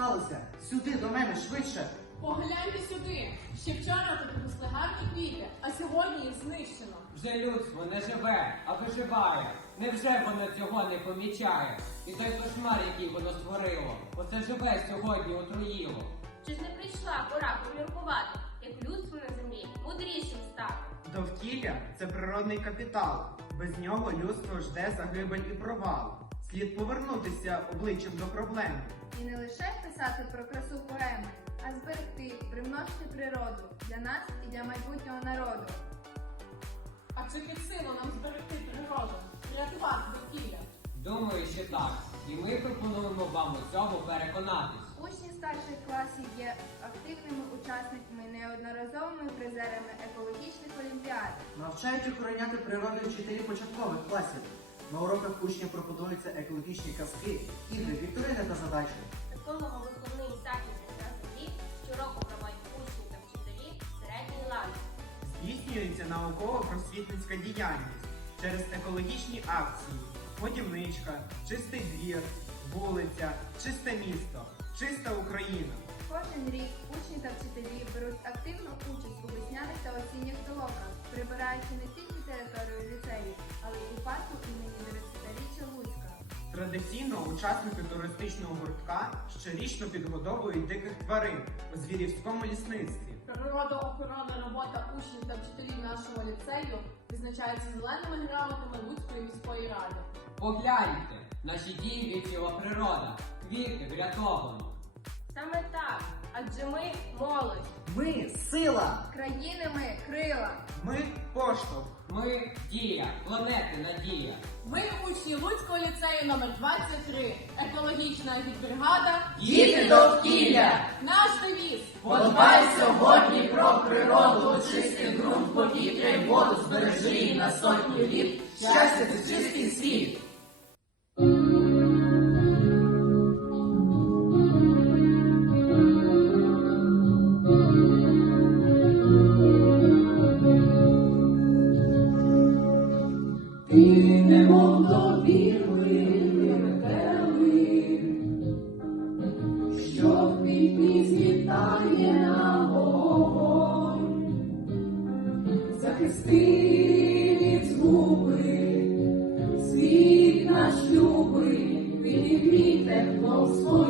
сталося? Сюди, до мене, швидше. Погляньте сюди. Ще вчора тут росли гарні квіти, а сьогодні їх знищено. Вже людство не живе, а виживає. Невже воно цього не помічає? І той кошмар, який воно створило, оце живе сьогодні отруїло. Чи ж не прийшла пора поміркувати, як людство на землі мудрішим стати? Довкілля це природний капітал. Без нього людство жде загибель і провал. Слід повернутися обличчям до проблеми. І не лише писати про красу поеми, а зберегти, примножити природу для нас і для майбутнього народу. А чи під силу нам зберегти природу, врятувати довкілля? Думаю, що так. І ми пропонуємо вам у цьому переконатись. Учні старших класів є активними учасниками неодноразовими призерами екологічних олімпіад. Навчають охороняти природу вчителі початкових класів. На уроках учням пропонуються екологічні казки, ігри, вікторини та задачі. Еколого-виховний захід на землі щороку проводять учні та вчителі середньої ланки. Здійснюється науково-просвітницька діяльність через екологічні акції, годівничка, чистий двір, вулиця, чисте місто, чиста Україна. Кожен рік учні та вчителі беруть активну участь у весняних та осінніх толоках, прибираючи не тільки територію ліцею, але й у парку імені 30-річчя Луцька. Традиційно учасники туристичного гуртка щорічно підгодовують диких тварин у звірівському лісництві. Природоохоронна робота учнів та вчителів нашого ліцею визначається зеленими грамотами Луцької міської ради. Погляньте, наші дії відчула природа, квіти врятовано. Саме так, адже ми молодь. Ми сила! Країни ми крила. Ми поштовх. Ми дія, планети надія. Ми учні Луцького ліцею номер 23 екологічна гідбригада Діти довкілля! Наш девіз! Подбай сьогодні про природу, очисти ґрунт, повітря й воду, збережи її на сотні літ. Щастя це чистий світ. Захисти згуби, світ наш любий, підігрій тепло своїх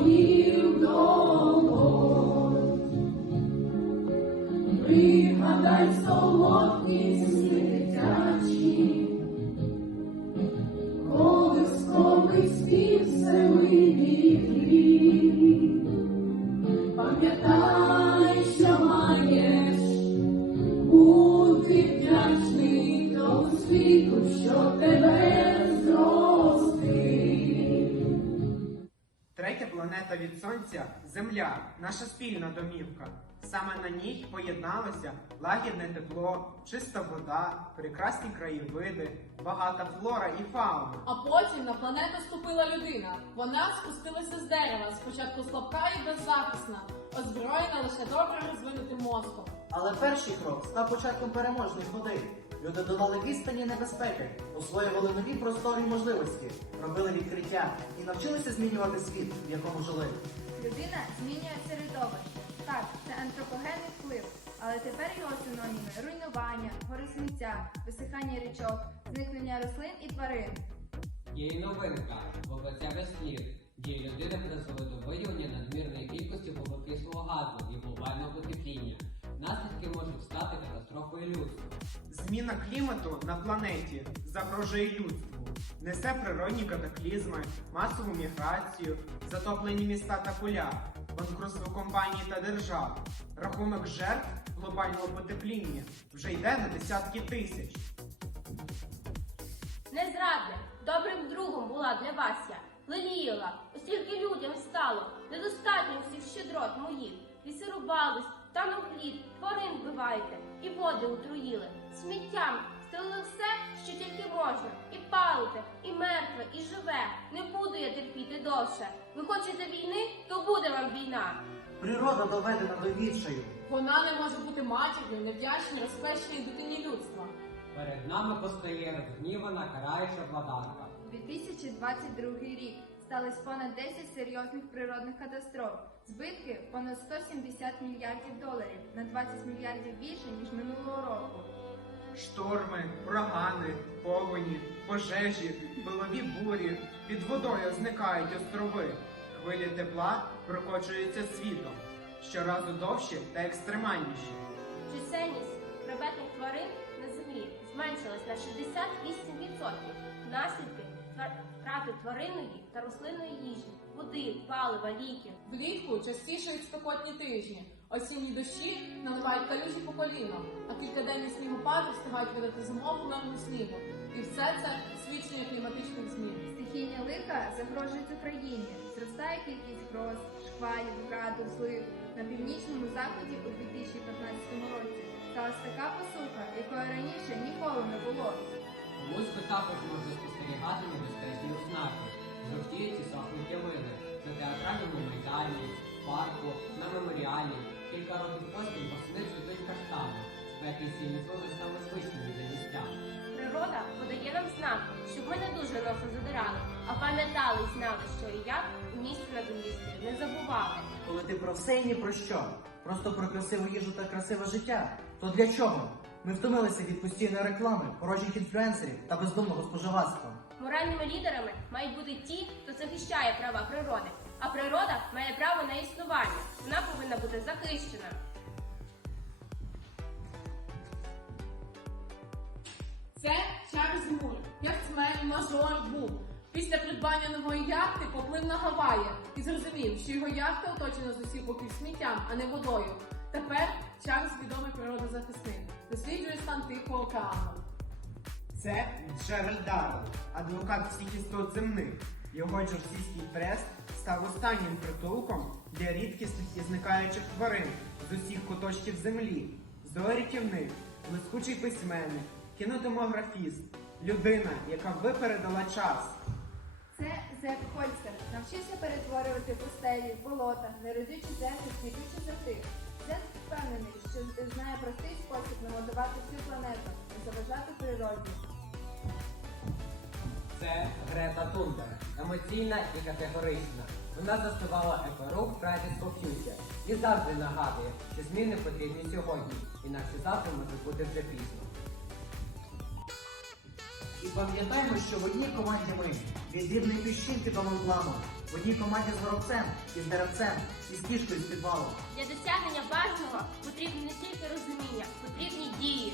Третя від Сонця Земля, наша спільна домівка. Саме на ній поєдналося лагідне тепло, чиста вода, прекрасні краєвиди, багата флора і фауна. А потім на планету ступила людина. Вона спустилася з дерева, спочатку слабка і беззахисна, озброєна лише добре розвинутим мозком. Але перший крок став початком переможної ходи. Люди долали відстані небезпеки, освоювали нові просторі можливості, робили відкриття і навчилися змінювати світ, в якому жили. Людина змінює середовище. Так, це антропогенний вплив, але тепер його синоніми руйнування, гори сміття, висихання річок, зникнення рослин і тварин. Є і новинка, бо це весь слід. Дії людини призвели до виділення надмірної кількості вуглекислого газу і глобального потепління. Наслідки можуть стати катастрофою людства. Зміна клімату на планеті загрожує людству, несе природні катаклізми, масову міграцію, затоплені міста та поля, банкрутство компаній та держав. Рахунок жертв глобального потепління вже йде на десятки тисяч. Не зрадне, добрим другом була для вас я. Леліяла, оскільки людям стало недостатньо всіх щедрот моїх. Ліси рубались, танув хліб, тварин вбиваєте, і води отруїли. Сміттям стелили все, що тільки можна, і палите, і мертве, і живе. Не буду я терпіти довше. Ви хочете війни, то буде вам війна. Природа доведена до відчаю. Вона не може бути матір'ю, невдячній, розпечній дитині людства. Перед нами постає розгнівана караюча владарка. 2022 рік сталося понад 10 серйозних природних катастроф. Збитки понад 170 мільярдів доларів на 20 мільярдів більше, ніж минулого року. Шторми, урагани, повені, пожежі, пилові бурі, під водою зникають острови. Хвилі тепла прокочуються світом, щоразу довші та екстремальніші. Чисельність хребетних тварин на землі зменшилась на 68%. Наслідки втрати тваринної та рослинної їжі, води, палива, ліків. Влітку частішають спекотні тижні. Осінні дощі наливають калюжі по коліно, а кількаденні снігопади встигають видати зимову норму снігу. І все це свідчення кліматичних змін. Стихійні лиха загрожують Україні. Зростає кількість гроз, шквалів, граду, злив. На північному заході у 2015 році сталася така посуха, якої раніше ніколи не було. У Луцьку також можна спостерігати небезпечні ознаки. Жовтіють і сохнуть явини. На театральному майдані, парку, на меморіалі. Кілька років поспіль восени цвітуть каштани. Спеки і сильні зломи стали звичними для містян. Природа подає нам знак, щоб ми не дуже носа задирали, а пам'ятали і знали, що і як у місті на своє не забували. Коли ти про все і ні про що, просто про красиву їжу та красиве життя, то для чого? Ми втомилися від постійної реклами, порожніх інфлюенсерів та бездумного споживацтва. Моральними лідерами мають бути ті, хто захищає права природи, а природа має право на існування. Вона повинна бути захищена. Це Чарльз Мур, яхтсмен, мажор, був. Після придбання нової яхти поплив на Гаваї і зрозумів, що його яхта оточена з усіх боків сміттям, а не водою. Тепер Чарльз відомий природозахисник, досліджує стан Тихого океану. Це Джеральд Даррелл, адвокат всіх істот земних. Його джорсійський прес став останнім притулком для рідкісних і зникаючих тварин з усіх куточків землі. Зорятівник, блискучий письменник, кінотомографіст, людина, яка випередила час. Це Зек Хольцер навчився перетворювати пустелі, болота, неродючі землі, в квітучі сади. Зек впевнений, що знає простий спосіб нагодувати всю планету, не заважати природі. Це Грета Тунберг, емоційна і категорична. Вона заснувала екорух Fridays for Future і завжди нагадує, що зміни потрібні сьогодні, інакше завтра може бути вже пізно. І пам'ятаємо, що в одній команді ми від дрібної піщинки до Монблану, в одній команді з горобцем, із деревцем, і з кішкою з підвалу. Для досягнення бажаного потрібно не тільки розуміння, потрібні дії.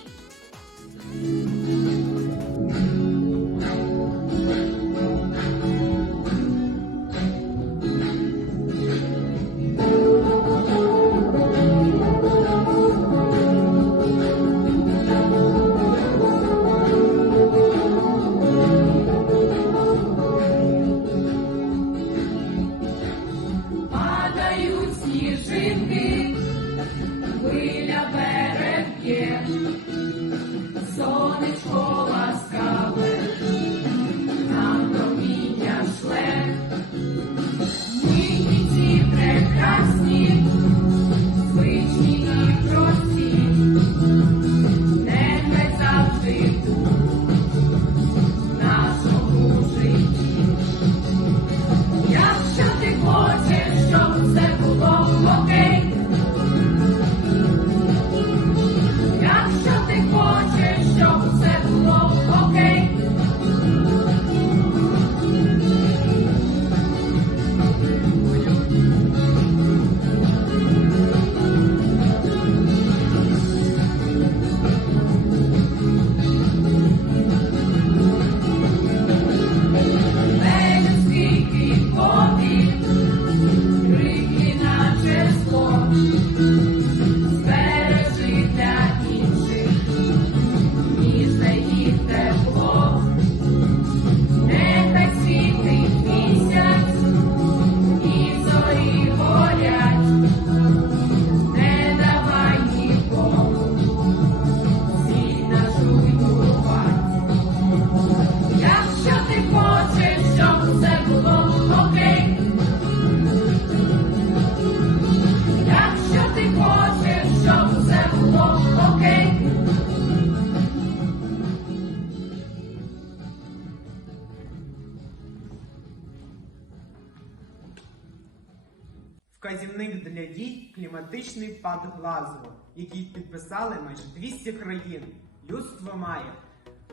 Дій кліматичний пакт Глазго, який підписали майже 200 країн. Людство має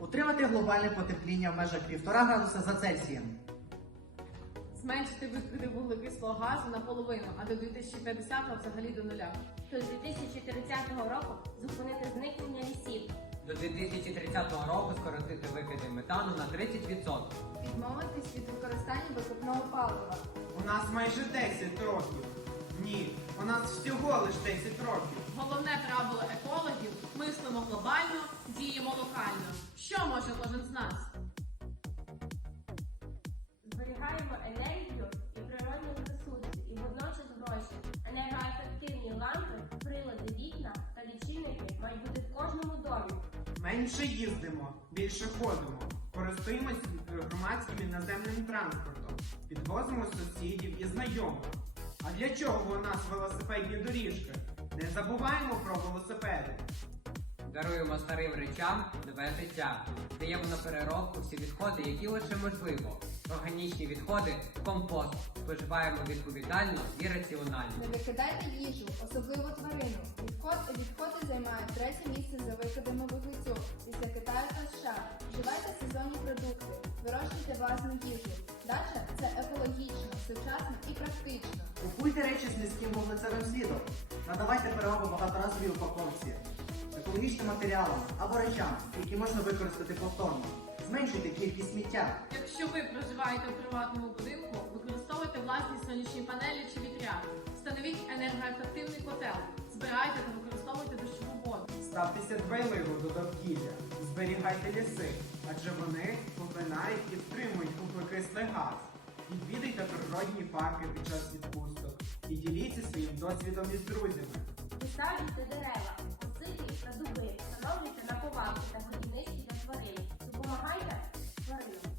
Утримати глобальне потепління в межах 1,5 градуса за Цельсієм. Зменшити викиди вуглекислого газу наполовину, а до 2050-го взагалі до нуля. До 2030 року зупинити зникнення лісів. До 2030 року скоротити викиди метану на 30%. Відмовитись від використання викопного палива. у нас майже 10 років. Ні, у нас всього лиш 10 років. Головне правило екологів мислимо глобально, діємо локально. Що може кожен з нас? Зберігаємо енергію і природні ресурси, і водночас гроші. Енергоефективні лампи, прилади вікна та лічильники мають бути в кожному домі. Менше їздимо, більше ходимо, користуємось громадським і наземним транспортом, підвозимо сусідів і знайомих. А для чого у нас велосипедні доріжки? Не забуваємо про велосипеди. Даруємо старим речам нове життя. Даємо на переробку всі відходи, які лише можливо. Органічні відходи компост. Споживаємо відповідально і раціонально. Не викидайте їжу, особливо тварину. Відход, відходи займають третє місце за викидами вуглецю після Китаю та США. Вживайте сезонні продукти, вирощуйте власну їжу. Дача це екологічно, сучасно і практично. Купуйте речі з низьким вуглецевим слідом. Надавайте перевагу багаторазовій упаковці, екологічним матеріалам або речам, які можна використати повторно. Зменшуйте кількість сміття. Якщо ви проживаєте в приватному будинку, використовуйте власні сонячні панелі чи вітряк. Встановіть енергоефективний котел. Збирайте та використовуйте дощову. Ставтеся дбайливо до довкілля, зберігайте ліси, адже вони поглинають і втримують вуглекислий газ. Відвідайте природні парки під час відпусток і діліться своїм досвідом із друзями. Висаджуйте дерева, оситі та дуби, встановлюйте на поваги та годівнички для тварин. Допомагайте тваринам.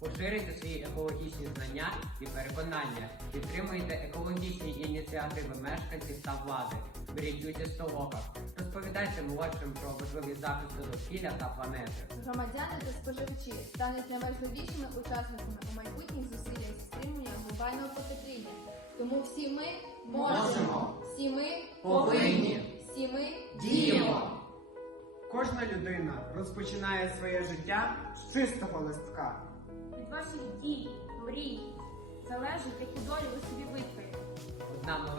Поширюйте свої екологічні знання і переконання. Підтримуйте екологічні ініціативи мешканців та влади. Беріть участь у толоках. Розповідайте молодшим про важливість захисту довкілля та планети. Громадяни та споживачі стануть найважливішими учасниками у майбутніх зусиллях стримування глобального потепління. Тому всі ми можемо, Можемо. всі ми Повинні. всі ми Діємо! Кожна людина розпочинає своє життя з чистого листка. від ваших дій, мрій залежить, яку долю ви собі витворите.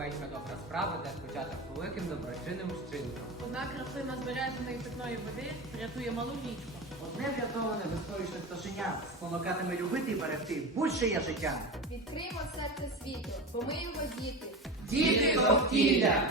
Маленька добра справа де початок великим доброчинним вчинком. Одна краплина збереженої питної води врятує малу річку. Одне врятоване безсторічне пташеня спонукатиме любити і берегти будь-чиє життя. відкриємо серце світу, бо ми його діти. Діти довкілля!